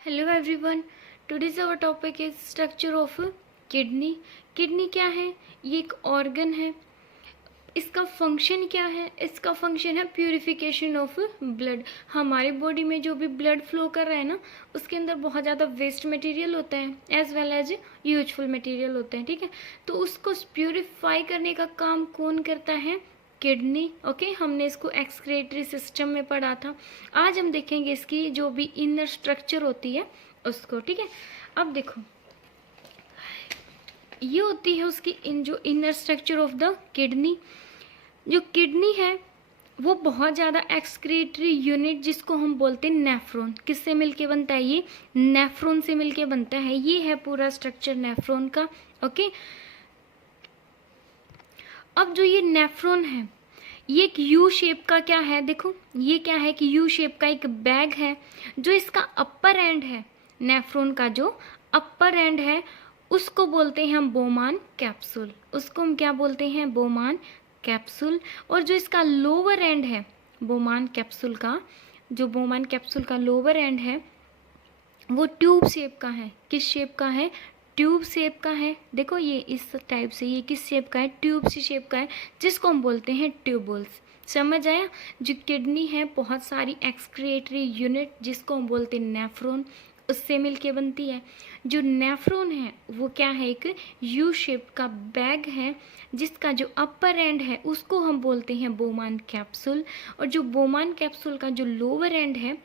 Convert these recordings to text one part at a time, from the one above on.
Hello everyone, today's our topic is structure of kidney. Kidney क्या है? ये एक ऑर्गन है। इसका फंक्शन क्या है? इसका फंक्शन है प्यूरिफिकेशन ऑफ ब्लड। हमारे बॉडी में जो भी ब्लड फ्लो कर रहा है ना, उसके अंदर बहुत ज़्यादा वेस्ट मटेरियल होता है as well as useful material होते हैं, ठीक है। तो उसको प्यूरिफाई करने का काम कौन करता है? किडनी। ओके, हमने इसको एक्सक्रीटरी सिस्टम में पढ़ा था। आज हम देखेंगे इसकी जो भी इनर स्ट्रक्चर होती है उसको, ठीक है। अब देखो, ये होती है उसकी जो inner structure of the kidney. जो किडनी है वो बहुत ज़्यादा एक्सक्रीटरी यूनिट, जिसको हम बोलते हैं नेफ्रॉन। किससे मिलके बनता है? ये नेफ्रॉन से मिलके बनता है। ये है पूरा स्ट्रक्चर नेफ्रॉन का। ओके, अब जो ये नेफ्रॉन है, ये एक यू शेप का क्या है? देखो, ये क्या है कि यू शेप का एक बैग है। जो इसका अपर एंड है, नेफ्रॉन का जो अपर एंड है, उसको बोलते हैं हम बोमान कैप्सूल। उसको हम क्या बोलते हैं? बोमान कैप्सूल। और जो इसका लोअर एंड है बोमान कैप्सूल का, जो बोमान कैप्सूल का लोअर एंड है, वो ट्यूब शेप का है। किस शेप का है? ट्यूब शेप का है। देखो, ये इस टाइप से, ये किस शेप का है? ट्यूब सी शेप का है, जिसको हम बोलते हैं ट्यूबुल्स। समझ आया? जो किडनी है, बहुत सारी एक्सक्रिएटरी यूनिट, जिसको हम बोलते हैं नेफ्रॉन, उससे मिलके बनती है। जो नेफ्रॉन है वो क्या है? एक यू शेप का बैग है, जिसका जो अपर एंड है उसको हम बोलते हैं बोमान कैप्सूल। और जो बोमान कैप्सूल का जो लोअर एंड है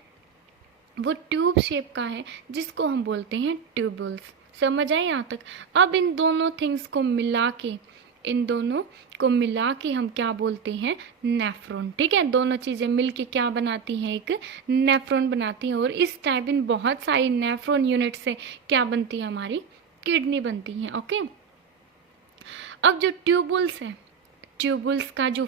वो ट्यूब शेप का है, जिसको हम बोलते हैं ट्यूबुल्स। समझ आए यहाँ तक? अब इन दोनों थिंग्स को मिला के, इन दोनों को मिला के हम क्या बोलते हैं? नेफ्रॉन। ठीक है, दोनों चीज़ें मिलके क्या बनाती हैं? एक नेफ्रॉन बनाती हैं। और इस टाइप इन बहुत सारी नेफ्रॉन यूनिट से क्या बनती है? हमारी किडनी बनती है। ओके, अब जो ट्यूबुल्स है, ट्यूबुल्स का जो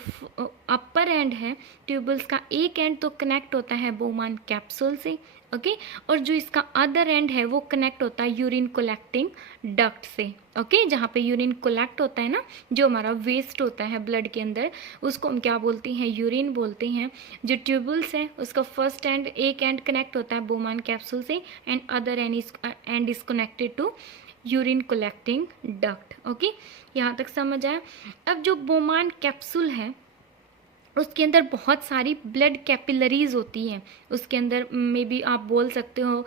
अपर एंड है, ट्यूबुल्स का एक एंड तो कनेक्ट होता है बोमान कैप्सूल से। ओके, और जो इसका अदर एंड है वो कनेक्ट होता है यूरिन कलेक्टिंग डक्ट से। ओके, जहाँ पे यूरिन कलेक्ट होता है ना, जो हमारा वेस्ट होता है ब्लड के अंदर, उसको हम क्या बोलते हैं? यूरिन बोलते हैं। जो ट्यूबुल्स है उसका फर्स्ट एंड, एक एंड कनेक्ट होता है बोमान कैप्सूल से, and other end is connected to urine collecting duct. Okay, यहाँ तक समझ आया? अब जो बोमान कैप्सूल है उसके अंदर बहुत सारी ब्लड कैपिलरीज होती हैं। उसके अंदर मे बी आप बोल सकते हो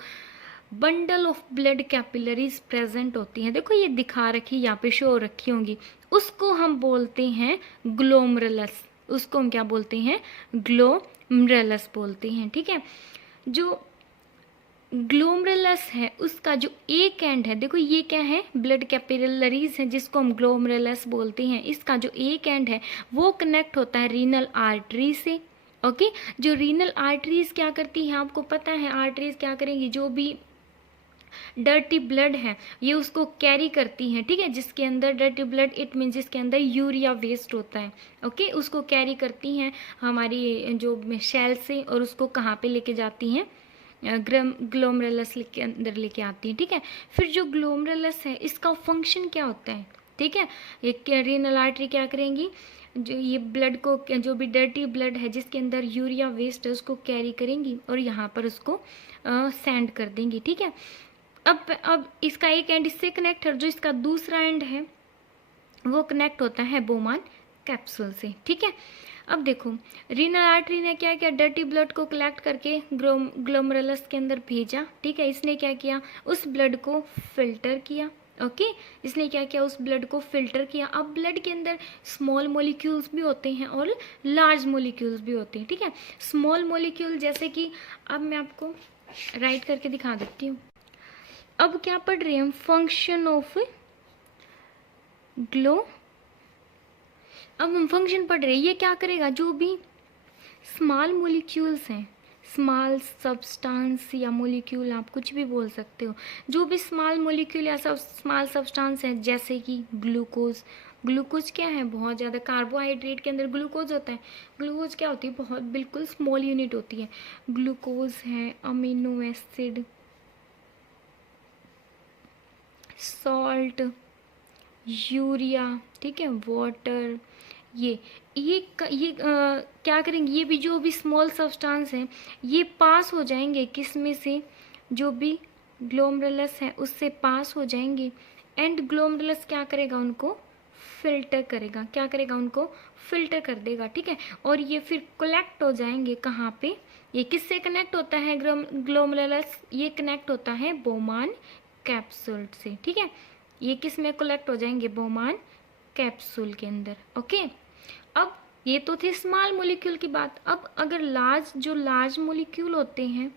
bundle of blood capillaries present होती हैं। देखो, ये दिखा रखी, यहाँ पे शो रखी होंगी। उसको हम बोलते हैं ग्लोमरुलस। उसको हम क्या बोलते हैं? ग्लोमरुलस बोलते हैं। ठीक है, जो ग्लोमरुलस है उसका जो एक एंड है, देखो ये क्या है? ब्लड कैपिलरीज है, जिसको हम ग्लोमरुलस बोलते हैं। इसका जो एक एंड है वो कनेक्ट होता है रीनल आर्टरी से। ओके, जो रीनल आर्टरीज क्या करती हैं? आपको पता है आर्टरीज क्या करेंगी? जो भी डर्टी ब्लड है ये उसको कैरी करती हैं। ठीक है, जिसके अंदर डर्टी ब्लड, इट मीन जिसके अंदर यूरिया वेस्ट होता है। ओके, उसको कैरी करती हैं हमारी जो सेल से, और उसको कहाँ पे लेके जाती हैं? ग्लोमरुलस के अंदर लेके आती है। ठीक है, फिर जो ग्लोमरुलस है इसका फंक्शन क्या होता है? ठीक है, ये रीनल आर्टरी क्या करेंगी? जो ये ब्लड को, जो भी डर्टी ब्लड है जिसके अंदर यूरिया वेस्ट है, उसको कैरी करेंगी और यहाँ पर उसको सेंड कर देंगी। ठीक है, अब इसका एक एंड इससे कनेक्ट है, जो इसका दूसरा एंड है वो कनेक्ट होता है बोमान कैप्सूल से। ठीक है, अब देखो, रीनल आर्टरी ने क्या किया? डर्टी ब्लड को कलेक्ट करके ग्लोमरुलस के अंदर भेजा। ठीक है, इसने क्या किया? उस ब्लड को फिल्टर किया। ओके, इसने क्या किया? उस ब्लड को फिल्टर किया। अब ब्लड के अंदर स्मॉल मॉलिक्यूल्स भी होते हैं और लार्ज मॉलिक्यूल्स भी होते हैं। ठीक है, स्मॉल मॉलिक्यूल जैसे कि, अब मैं आपको राइट करके दिखा देती हूँ। अब क्या पढ़ रहे हैं हम? Function of glow. अब हम फंक्शन पढ़ रहे हैं, ये क्या करेगा? जो भी स्मॉल मॉलिक्यूल्स हैं, स्मॉल सब्सटेंस या मॉलिक्यूल, आप कुछ भी बोल सकते हो, जो भी स्मॉल मॉलिक्यूल या सब स्मॉल सब्सटेंस है, जैसे कि ग्लूकोज। ग्लूकोज क्या है? बहुत ज़्यादा कार्बोहाइड्रेट के अंदर ग्लूकोज होता है। ग्लूकोज क्या होती है? बहुत बिल्कुल स्मॉल यूनिट होती है। ग्लूकोज है, अमीनो एसिड, सॉल्ट, यूरिया, ठीक है, वाटर, क्या करेंगे? ये भी जो भी स्मॉल सब्सटेंस हैं ये पास हो जाएंगे किस में से? जो भी ग्लोमरुलस है उससे पास हो जाएंगे एंड ग्लोमरुलस क्या करेगा, उनको फिल्टर करेगा। क्या करेगा, उनको फिल्टर कर देगा, ठीक है। और ये फिर कलेक्ट हो जाएंगे कहाँ पे, ये किससे कनेक्ट होता है ग्लोमरुलस, ये कनेक्ट होता है बोमान कैप्सूल से, ठीक है। ये किस में कलेक्ट हो जाएंगे, बोमान कैप्सूल के अंदर, ओके। अब ये तो थे स्मॉल मोलिक्यूल की बात। अब अगर लार्ज मोलिक्यूल होते हैं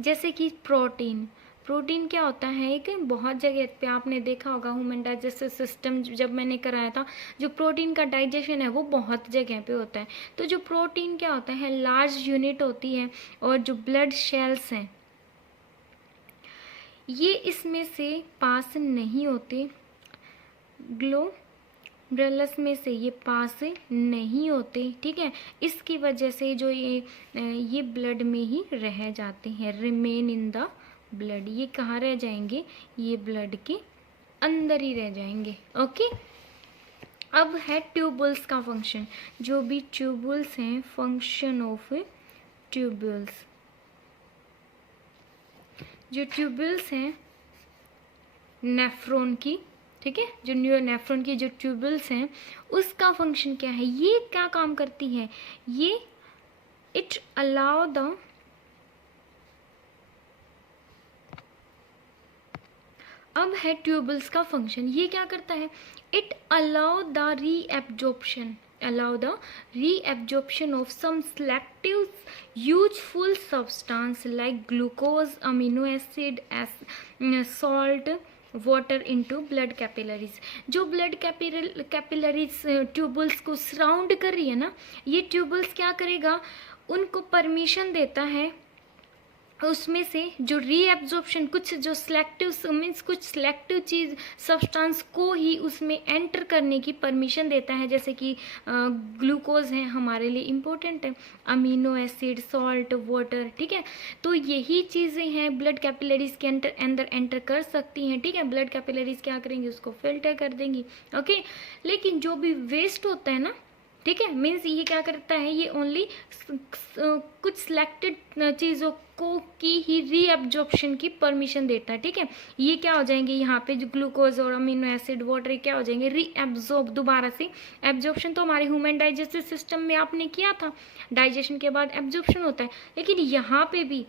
जैसे कि प्रोटीन, प्रोटीन क्या होता है, एक बहुत जगह पे आपने देखा होगा ह्यूमन डाइजेस्टिव सिस्टम जब मैंने कराया था, जो प्रोटीन का डाइजेशन है वो बहुत जगह पे होता है। तो जो प्रोटीन क्या होता है, लार्ज यूनिट होती है, और जो ब्लड सेल्स हैं ये इसमें से पास नहीं होते, ग्लोमरुलस में से ये पास नहीं होते, ठीक है। इसकी वजह से जो ये ब्लड में ही रह जाते हैं, रिमेन इन द ब्लड। ये कहाँ रह जाएंगे, ये ब्लड के अंदर ही रह जाएंगे, ओके। अब है ट्यूबुल्स का फंक्शन। जो भी ट्यूबुल्स हैं, फंक्शन ऑफ ट्यूबुल्स, जो ट्यूबुल्स हैं नेफ्रॉन की, ठीक है, जो नेफ्रॉन की जो ट्यूबुल्स हैं उसका फंक्शन क्या है, ये क्या काम करती है, ये इट अलाउ द अब है ट्यूबुल्स का फंक्शन। ये क्या करता है, it allow the reabsorption of some selective useful substance like glucose, amino acid, salt, water into blood capillaries. जो ब्लड कैपिलरीज ट्यूबुल्स को सराउंड कर रही है ना, ये ट्यूबुल्स क्या करेगा, उनको परमिशन देता है उसमें से जो रीएब्जॉर्प्शन, कुछ जो सिलेक्टिव मीन्स कुछ सिलेक्टिव चीज़ सब्सटेंस को ही उसमें एंटर करने की परमिशन देता है। जैसे कि ग्लूकोज है हमारे लिए इम्पोर्टेंट है, अमीनो एसिड, सॉल्ट, वाटर, ठीक है। तो यही चीज़ें हैं ब्लड कैपिलरीज के अंदर एंटर कर सकती हैं, ठीक है। ब्लड कैपिलरीज क्या करेंगी, उसको फिल्टर कर देंगी, ओके। लेकिन जो भी वेस्ट होता है ना, ठीक है, मीन्स ये क्या करता है, ये ओनली कुछ सिलेक्टेड चीज़ों को की ही रीअब्जॉर्प्शन की परमिशन देता है, ठीक है। ये क्या हो जाएंगे, यहाँ पे जो ग्लूकोज और अमीनो एसिड, वाटर, क्या हो जाएंगे, रीअब्जॉर्ब दोबारा से। एब्जॉर्प्शन तो हमारे ह्यूमन डाइजेस्टिव सिस्टम में आपने किया था, डाइजेशन के बाद एब्जॉर्प्शन होता है, लेकिन यहाँ पे भी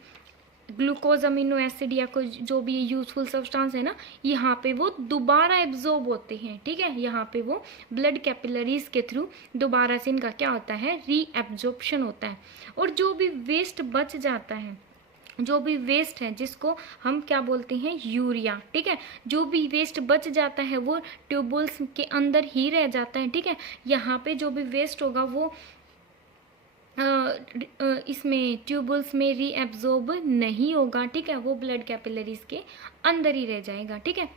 ग्लूकोज, अमीनो एसिड या कोई जो भी यूजफुल सब्सटेंस है ना, यहाँ पे वो दोबारा एब्जॉर्ब होते हैं, ठीक है। यहाँ पे वो ब्लड कैपिलरीज के थ्रू दोबारा से इनका क्या होता है, रीएब्जॉर्प्शन होता है। और जो भी वेस्ट बच जाता है, जो भी वेस्ट है जिसको हम क्या बोलते हैं, यूरिया, ठीक है। जो भी वेस्ट बच जाता है वो ट्यूबुल्स के अंदर ही रह जाता है, ठीक है। यहाँ पे जो भी वेस्ट होगा वो इसमें ट्यूबुल्स में रीएब्जॉर्ब नहीं होगा, ठीक है। वो ब्लड कैपिलरीज के अंदर ही रह जाएगा, ठीक है।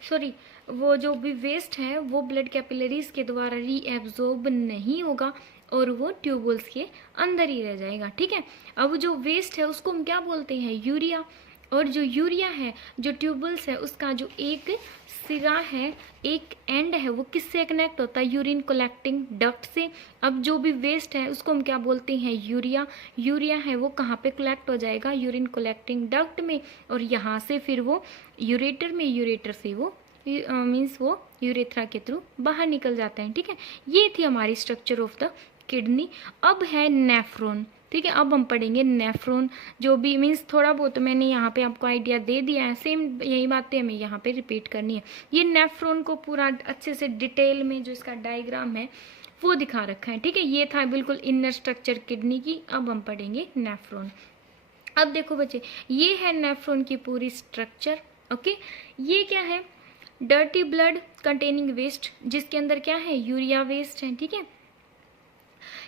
सॉरी, वो जो भी वेस्ट है वो ब्लड कैपिलरीज के द्वारा रीएब्जॉर्ब नहीं होगा और वो ट्यूबुल्स के अंदर ही रह जाएगा, ठीक है। अब जो वेस्ट है उसको हम क्या बोलते हैं, यूरिया। और जो यूरिया है, जो ट्यूबुल्स है, उसका जो एक सिरा है, एक एंड है, वो किससे कनेक्ट होता है, यूरिन कलेक्टिंग डक्ट से। अब जो भी वेस्ट है उसको हम क्या बोलते हैं, यूरिया। यूरिया है वो कहाँ पे कलेक्ट हो जाएगा, यूरिन कलेक्टिंग डक्ट में, और यहाँ से फिर वो यूरेटर में, यूरेटर से वो मीन्स वो यूरेथ्रा के थ्रू बाहर निकल जाता है, ठीक है। ये थी हमारी स्ट्रक्चर ऑफ द किडनी। अब है नेफ्रॉन, ठीक है। अब हम पढ़ेंगे नेफ्रॉन, जो भी मीन्स थोड़ा बहुत मैंने यहाँ पे आपको आइडिया दे दिया है, सेम यही बातें हमें यहाँ पे रिपीट करनी है। ये नेफ्रॉन को पूरा अच्छे से डिटेल में जो इसका डायग्राम है वो दिखा रखा है, ठीक है। ये था बिल्कुल इनर स्ट्रक्चर किडनी की। अब हम पढ़ेंगे नेफ्रॉन। अब देखो बच्चे, ये है नेफ्रॉन की पूरी स्ट्रक्चर, ओके। ये क्या है, डर्टी ब्लड कंटेनिंग वेस्ट, जिसके अंदर क्या है, यूरिया वेस्ट है, ठीक है।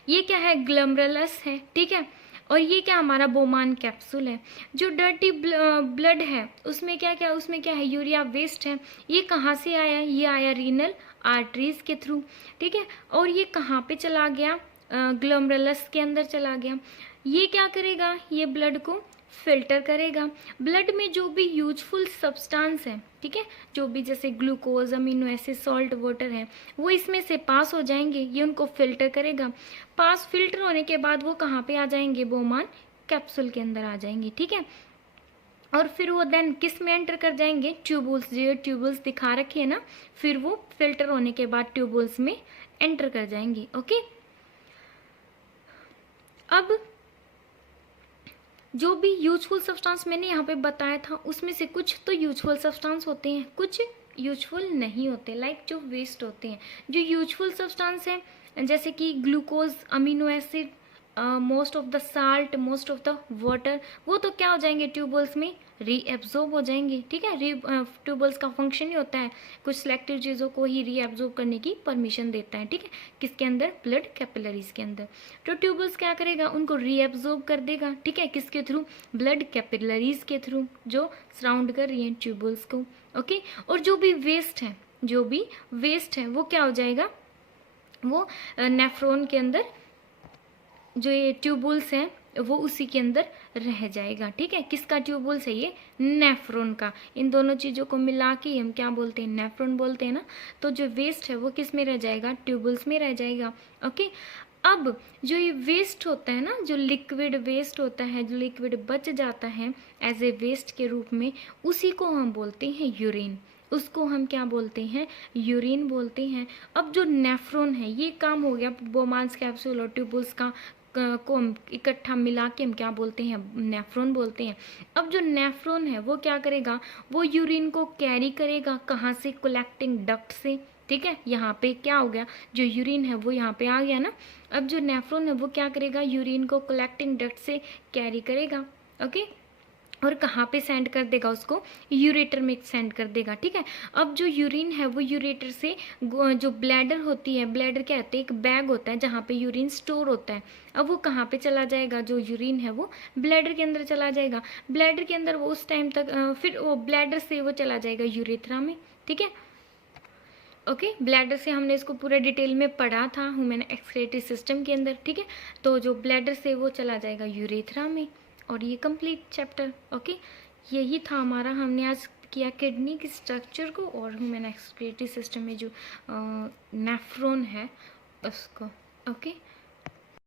ये क्या है, ग्लोमरुलस है, ठीक है। और ये क्या हमारा बोमान कैप्सूल है। जो डर्टी ब्लड है उसमें क्या क्या, उसमें क्या है, यूरिया वेस्ट है। ये कहाँ से आया, ये आया रीनल आर्टरीज के थ्रू, ठीक है। और ये कहाँ पे चला गया, ग्लोमरुलस के अंदर चला गया। ये क्या करेगा, ये ब्लड को फिल्टर करेगा। ब्लड में जो भी यूजफुल सब्सटेंस है, ठीक है, जो भी जैसे glucose, amino acid, salt, water है, वो इसमें से पास हो जाएंगे। ये उनको फिल्टर करेगा। पास फिल्टर होने के बाद वो कहाँ पे आ जाएंगे, बोमान कैप्सूल के अंदर आ जाएंगे, ठीक है। और फिर वो देन किस में एंटर कर जाएंगे, ट्यूबुल्स, जो ट्यूबुल्स दिखा रखे हैं ना, फिर वो फिल्टर होने के बाद ट्यूबुल्स में एंटर कर जाएंगे। ओके, अब जो भी यूजफुल सब्सटेंस मैंने यहाँ पे बताया था उसमें से कुछ तो यूजफुल सब्सटेंस होते हैं, कुछ यूजफुल नहीं होते, लाइक जो वेस्ट होते हैं। जो यूजफुल सब्सटेंस है जैसे कि glucose, amino acid, most of the salt, most of the water, वो तो क्या हो जाएंगे, ट्यूबल्स में रीएब्जॉर्ब हो जाएंगे। ठीक है, ट्यूबल्स का फंक्शन ही होता है कुछ सिलेक्टिव चीज़ों को ही रीएब्जॉर्ब करने की परमिशन देता है। ठीक है, किसके अंदर, ब्लड कैपिलरीज के अंदर। तो ट्यूबल्स क्या करेगा, उनको रीएब्जॉर्ब कर देगा। ठीक है, किसके थ्रू, ब्लड कैपिलरीज के थ्रू जो सराउंड कर रही हैं ट्यूबल्स को। ओके, और जो भी वेस्ट है, जो भी वेस्ट है वो क्या हो जाएगा, वो नेफ्रॉन के अंदर, जो ये ट्यूबुल्स हैं वो उसी के अंदर रह जाएगा। ठीक है, किसका ट्यूबुल्स है ये, नेफ्रॉन का। इन दोनों चीज़ों को मिला के हम क्या बोलते हैं, नेफ्रॉन बोलते हैं ना। तो जो वेस्ट है वो किस में रह जाएगा, ट्यूबुल्स में रह जाएगा। ओके, अब जो ये वेस्ट होता है ना, जो लिक्विड वेस्ट होता है, जो लिक्विड बच जाता है एज ए वेस्ट के रूप में, उसी को हम बोलते हैं यूरिन। उसको हम क्या बोलते हैं, यूरिन बोलते हैं। अब जो नेफ्रॉन है, ये काम हो गया बोमांस कैप्सूल और ट्यूबुल्स का को हम इकट्ठा मिला के हम क्या बोलते हैं, नेफ्रॉन बोलते हैं। अब जो नेफ्रॉन है वो क्या करेगा, वो यूरिन को कैरी करेगा, कहाँ से, कलेक्टिंग डक्ट से। ठीक है, यहाँ पे क्या हो गया, जो यूरिन है वो यहाँ पे आ गया ना। अब जो नेफ्रॉन है वो क्या करेगा, यूरिन को कलेक्टिंग डक्ट से कैरी करेगा। ओके, और कहाँ पे सेंड कर देगा उसको, यूरेटर में सेंड कर देगा। ठीक है, अब जो यूरिन है वो यूरेटर से, जो ब्लैडर होती है, ब्लैडर क्या होता है, एक बैग होता है जहाँ पे यूरिन स्टोर होता है। अब वो कहाँ पे चला जाएगा, जो यूरिन है वो ब्लैडर के अंदर चला जाएगा। ब्लैडर के अंदर वो उस टाइम तक फिर वो ब्लैडर से वो चला जाएगा यूरेथ्रा में। ठीक है, ओके, ब्लैडर से हमने इसको पूरा डिटेल में पढ़ा था ह्यूमन एक्सक्रीटरी सिस्टम के अंदर। ठीक है, तो जो ब्लैडर से वो चला जाएगा यूरेथ्रा में, और ये कंप्लीट चैप्टर। ओके, यही था हमारा, हमने आज किया किडनी के स्ट्रक्चर को और ह्यूमन एक्सक्रीटरी सिस्टम में जो नेफ्रॉन है उसको। ओके।